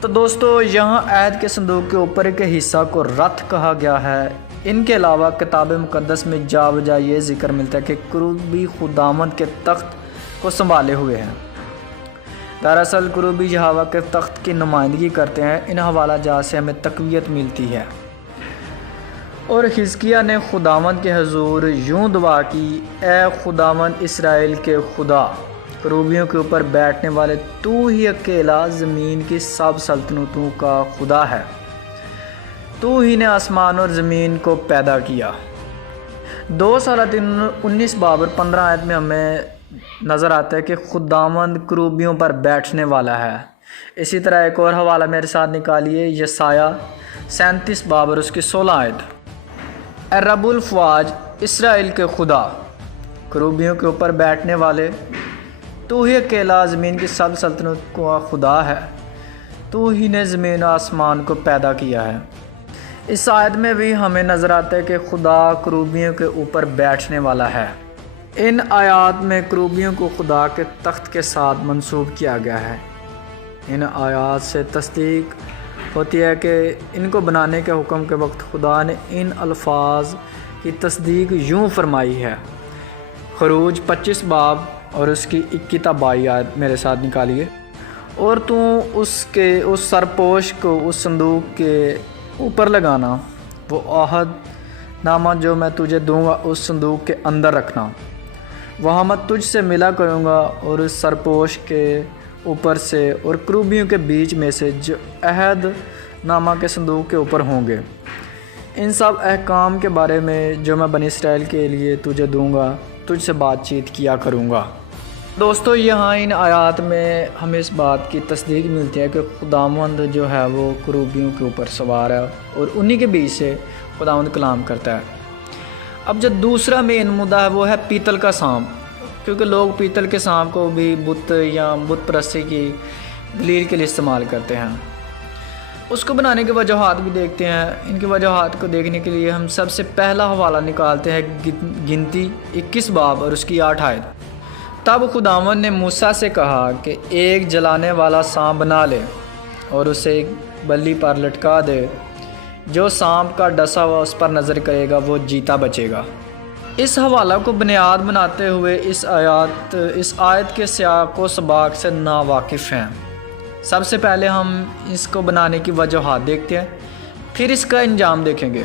تو دوستو یہاں عہد کے صندوق کے اوپر ایک حصہ کو رتھ کہا گیا ہے۔ ان کے علاوہ کتاب مقدس میں جا بجا یہ ذکر ملتا ہے کہ کروبی خداوند کے تخت کو سنبھالے ہوئے ہیں۔ دراصل کروبی یہوہ کے تخت کی نمائندگی کرتے ہیں۔ ان حوالہ جات سے ہمیں تقویت ملتی ہے۔ اور حزقیہ نے خداوند کے حضور یوں دعا کی، اے خداوند اسرائیل کے خدا، کروبیوں کے اوپر بیٹھنے والے تو ہی اکیلا زمین کی سب سلطنتوں کا خدا ہے، تو ہی نے آسمان اور زمین کو پیدا کیا۔ 2 سالہ 19 باب اور 15 آیت میں ہمیں نظر آتا ہے کہ خداوند کروبیوں پر بیٹھنے والا ہے۔ اسی طرح ایک اور حوالہ میرے ساتھ نکالیے، یسایہ 37 باب اور اس کی 16 آیت، اے رب الفواج اسرائیل کے خدا، کروبیوں کے اوپر بیٹھنے والے تو ہی اکیلا زمین کی سب سلطنت کا خدا ہے، تو ہی نے زمین و آسمان کو پیدا کیا ہے۔ اس آیت میں بھی ہمیں نظر آتا ہے کہ خدا کروبیوں کے اوپر بیٹھنے والا ہے۔ ان آیات میں کروبیوں کو خدا کے تخت کے ساتھ منسوب کیا گیا ہے۔ ان آیات سے تصدیق ہوتی ہے کہ ان کو بنانے کے حکم کے وقت خدا نے ان الفاظ کی تصدیق یوں فرمائی ہے۔ خروج 25 باب اور اس کی 21 تا 22 آیت میرے ساتھ نکالیے، اور تو اس سرپوش کو اس صندوق کے اوپر لگانا، وہ عہد نامہ جو میں تجھے دوں گا اس صندوق کے اندر رکھنا، وہاں میں تجھ سے ملا کروں گا، اور اس سرپوش کے اوپر سے اور کروبیوں کے بیچ میں سے جو عہد نامہ کے صندوق کے اوپر ہوں گے، ان سب احکام کے بارے میں جو میں بنی اسرائیل کے لیے تجھے دوں گا تجھ سے بات چیت کیا کروں گا۔ دوستو یہاں ان آیات میں ہمیں اس بات کی تصدیق ملتی ہے کہ خداوند جو ہے وہ کروبیوں کے اوپر سوار ہے، اور انہی کے بیچ سے خداوند کلام کرتا ہے۔ اب جو دوسرا مین مدعا ہے وہ ہے پیتل کا سانپ، کیونکہ لوگ پیتل کے سانپ کو بھی بت یا بت پرستی کی دلیل کے لیے استعمال کرتے ہیں۔ اس کو بنانے کی وجوہات بھی دیکھتے ہیں۔ ان کی وجوہات کو دیکھنے کے لیے ہم سب سے پہلا حوالہ نکالتے ہیں گنتی 21 باب اور اس کی 8 آیت۔ تب خداوند نے موسیٰ سے کہا کہ ایک جلانے والا سانپ بنا لے اور اسے ایک بلی پر لٹکا دے، جو سانپ کا ڈسا ہوا اس پر نظر کرے گا وہ جیتا بچے گا۔ اس حوالہ کو بنیاد بناتے ہوئے اس آیت کے سیاق و سباق سے ناواقف ہیں۔ سب سے پہلے ہم اس کو بنانے کی وجوہات دیکھتے ہیں، پھر اس کا انجام دیکھیں گے۔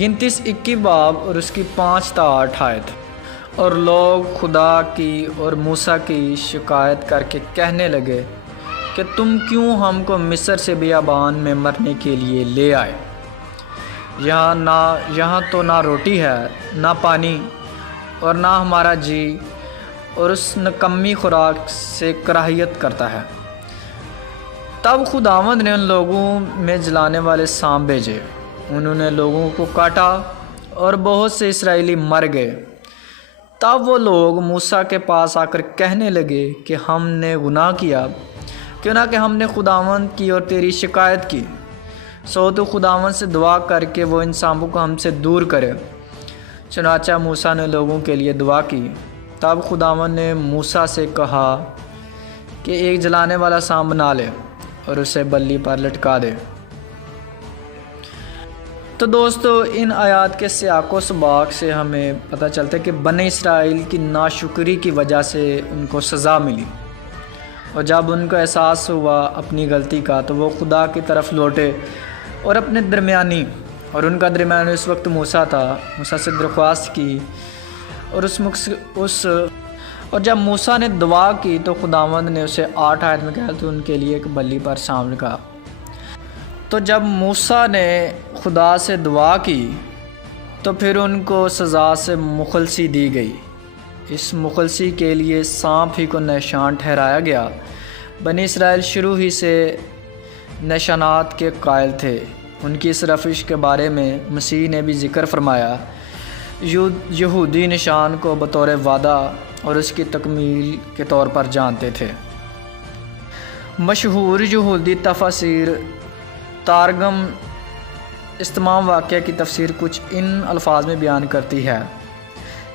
گنتی 21 باب اور اس کی 5 تا 8 آیت، اور لوگ خدا کی اور موسیٰ کی شکایت کر کے کہنے لگے کہ تم کیوں ہم کو مصر سے بیابان میں مرنے کے لیے لے آئے؟ یہاں تو نہ روٹی ہے نہ پانی، اور نہ ہمارا جی اور اس نکمی خوراک سے کراہیت کرتا ہے۔ تب خداوند نے ان لوگوں میں جلانے والے سانپ بھیجے، انہوں نے لوگوں کو کاٹا اور بہت سے اسرائیلی مر گئے۔ تب وہ لوگ موسیٰ کے پاس آ کر کہنے لگے کہ ہم نے گناہ کیا، کیوں نہ کہ ہم نے خداوند کی اور تیری شکایت کی، سو تو خداوند سے دعا کر کے وہ ان سانپوں کو ہم سے دور کرے۔ چنانچہ موسیٰ نے لوگوں کے لیے دعا کی۔ تب خداوند نے موسیٰ سے کہا کہ ایک جلانے والا سانپ بنا لے اور اسے بلی پر لٹکا دے۔ تو دوستو ان آیات کے سیاق و سباق سے ہمیں پتہ چلتا ہے کہ بنی اسرائیل کی ناشکری کی وجہ سے ان کو سزا ملی، اور جب ان کو احساس ہوا اپنی غلطی کا تو وہ خدا کی طرف لوٹے اور اپنے درمیانی، اور ان کا درمیانی اس وقت موسیٰ تھا، موسیٰ سے درخواست کی، اور جب موسیٰ نے دعا کی تو خداوند نے اسے 8 آیت میں کہا تو ان کے لیے ایک بلی پر سانپ لگا۔ تو جب موسیٰ نے خدا سے دعا کی تو پھر ان کو سزا سے مخلصی دی گئی۔ اس مخلصی کے لیے سانپ ہی کو نشان ٹھہرایا گیا۔ بنی اسرائیل شروع ہی سے نشانات کے قائل تھے۔ ان کی اس روش کے بارے میں مسیح نے بھی ذکر فرمایا۔ یہودی نشان کو بطور وعدہ اور اس کی تکمیل کے طور پر جانتے تھے۔ مشہور یہودی تفاسیر تارگم اس تمام واقعہ کی تفسیر کچھ ان الفاظ میں بیان کرتی ہے: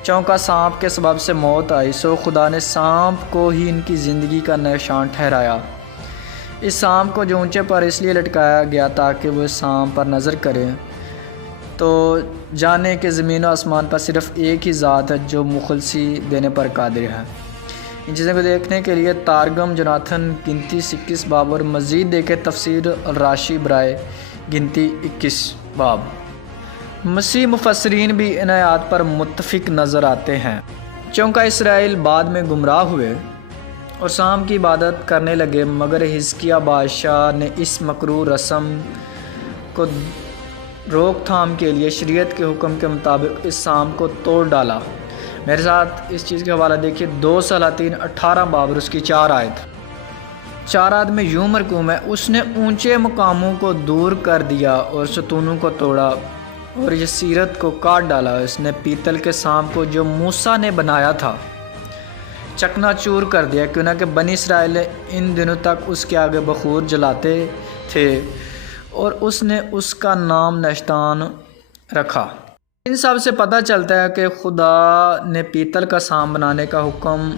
چونکہ سانپ کے سبب سے موت آئی، سو خدا نے سانپ کو ہی ان کی زندگی کا نشان ٹھہرایا۔ اس سانپ کو جو اونچے پر اس لیے لٹکایا گیا تاکہ وہ اس سانپ پر نظر کرے تو جانے کہ زمین و آسمان پر صرف ایک ہی ذات ہے جو مخلصی دینے پر قادر ہے۔ ان چیزوں کو دیکھنے کے لیے تارگم جوناتھن گنتی 21 باب اور مزید دیکھے تفسیر الراشی برائے گنتی 21 باب۔ مسیح مفسرین بھی ان آیات پر متفق نظر آتے ہیں، چونکہ اسرائیل بعد میں گمراہ ہوئے اور سانپ کی عبادت کرنے لگے، مگر حزقیہ بادشاہ نے اس مکروہ رسم کو روک تھام کے لیے شریعت کے حکم کے مطابق اس سانپ کو توڑ ڈالا۔ میرے ساتھ اس چیز کے حوالہ دیکھیے 2 سلاطین 18 باب اور اس کی 4 آیت۔ 4 آیت میں یوں مرقوم ہے، اس نے اونچے مقاموں کو دور کر دیا اور ستونوں کو توڑا اور یہ سیرت کو کاٹ ڈالا۔ اس نے پیتل کے سانپ کو جو موسیٰ نے بنایا تھا چکنا چور کر دیا، کیونکہ بنی اسرائیل ان دنوں تک اس کے آگے بخور جلاتے تھے اور اس نے اس کا نام نشتان رکھا۔ ان سب سے پتہ چلتا ہے کہ خدا نے پیتل کا سانپ بنانے کا حکم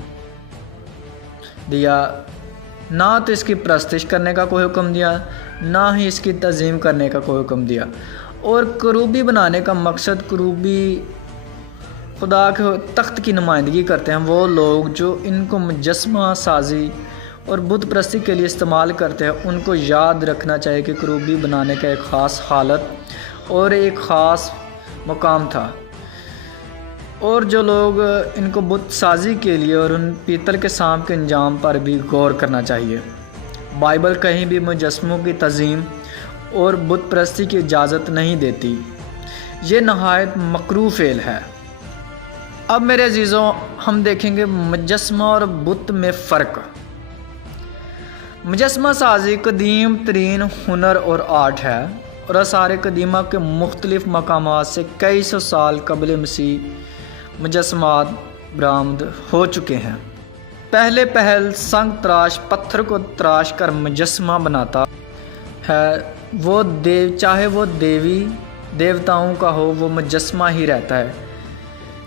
دیا، نہ تو اس کی پرستش کرنے کا کوئی حکم دیا، نہ ہی اس کی تعظیم کرنے کا کوئی حکم دیا۔ اور کروبی بنانے کا مقصد کروبی خدا کے تخت کی نمائندگی کرتے ہیں، وہ لوگ جو ان کو مجسمہ سازی اور بت پرستی کے لیے استعمال کرتے ہیں ان کو یاد رکھنا چاہیے کہ کروبی بنانے کا ایک خاص حالت اور ایک خاص مقام تھا، اور جو لوگ ان کو بت سازی کے لیے اور ان پیتل کے سانپ کے انجام پر بھی غور کرنا چاہیے۔ بائبل کہیں بھی مجسموں کی تعظیم اور بت پرستی کی اجازت نہیں دیتی، یہ نہایت مکروہ فعل ہے۔ اب میرے عزیزوں ہم دیکھیں گے مجسمہ اور بت میں فرق۔ مجسمہ سازی قدیم ترین ہنر اور آرٹ ہے اور آثار قدیمہ کے مختلف مقامات سے کئی سو سال قبل مسیح مجسمات برآمد ہو چکے ہیں۔ پہل سنگ تراش پتھر کو تراش کر مجسمہ بناتا ہے، وہ چاہے وہ دیوتاؤں کا ہو وہ مجسمہ ہی رہتا ہے۔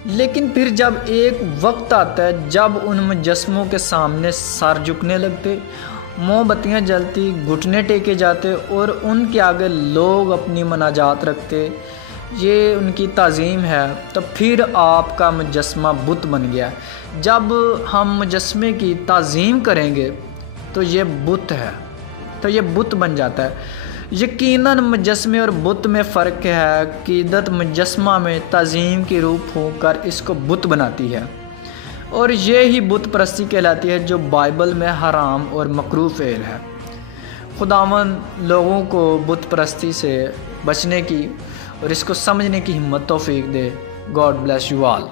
لیکن پھر جب ایک وقت آتا ہے جب ان مجسموں کے سامنے سر جھکنے لگتے، موم بتیاں جلتی، گھٹنے ٹیکے جاتے اور ان کے آگے لوگ اپنی مناجات رکھتے، یہ ان کی تعظیم ہے، تو پھر آپ کا مجسمہ بت بن گیا۔ جب ہم مجسمے کی تعظیم کریں گے تو یہ بت ہے، تو یہ بت بن جاتا ہے۔ یقیناً مجسمے اور بت میں فرق ہے۔ عقیدت مجسمہ میں تعظیم کی روح پھونک کر اس کو بت بناتی ہے، اور یہی بت پرستی کہلاتی ہے جو بائبل میں حرام اور مکروہ فعل ہے۔ خداوند لوگوں کو بت پرستی سے بچنے کی اور اس کو سمجھنے کی ہمت توفیق دے۔ God bless you all.